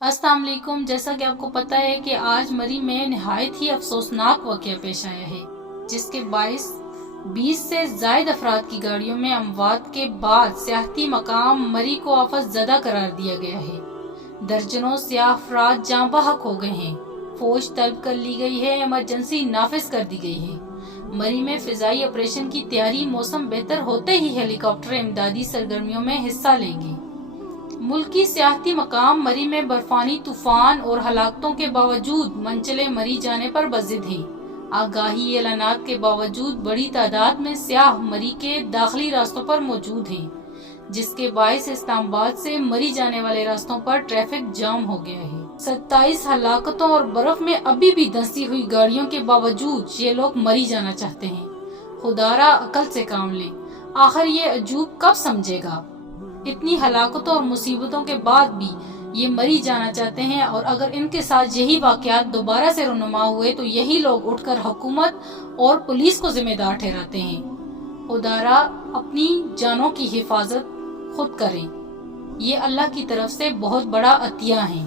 अस्सलाम वालेकुम। जैसा कि आपको पता है कि आज मरी में नहायत ही अफसोसनाक वाक़या पेश आया है, जिसके बाइस 20 से ज़ायद अफराद की गाड़ियों में अमवात के बाद सियाहती मकाम मरी को आफत ज़दा करार दिया गया है। दर्जनों सियाह अफराद जाँ बहक हो गए हैं, फौज तलब कर ली गई है, इमरजेंसी नाफिज कर दी गई है। मरी में फिजाई ऑपरेशन की तैयारी मौसम बेहतर होते ही हेलीकॉप्टर इमदादी सरगर्मियों में हिस्सा लेंगे। मुल्की सियाहती मकाम मरी में बर्फानी तूफान और हलाकतों के बावजूद मंचले मरी जाने पर बज़िद है। आगाही एलानात के बावजूद बड़ी तादाद में सियाह मरी के दाखिली रास्तों पर मौजूद हैं, जिसके बायस इस्लामाबाद से मरी जाने वाले रास्तों पर ट्रैफिक जाम हो गया है। 27 हलाकतों और बर्फ में अभी भी धंसी हुई गाड़ियों के बावजूद ये लोग मरी जाना चाहते हैं। खुदारा अकल से काम ले, आखिर ये अजूब कब समझेगा। इतनी हलाकतों और मुसीबतों के बाद भी ये मरी जाना चाहते हैं, और अगर इनके साथ यही वाक़यात दोबारा से रुनुमा हुए तो यही लोग उठकर हुकूमत और पुलिस को जिम्मेदार ठहराते हैं। खुदारा अपनी जानों की हिफाजत खुद करें, ये अल्लाह की तरफ से बहुत बड़ा अतिया है।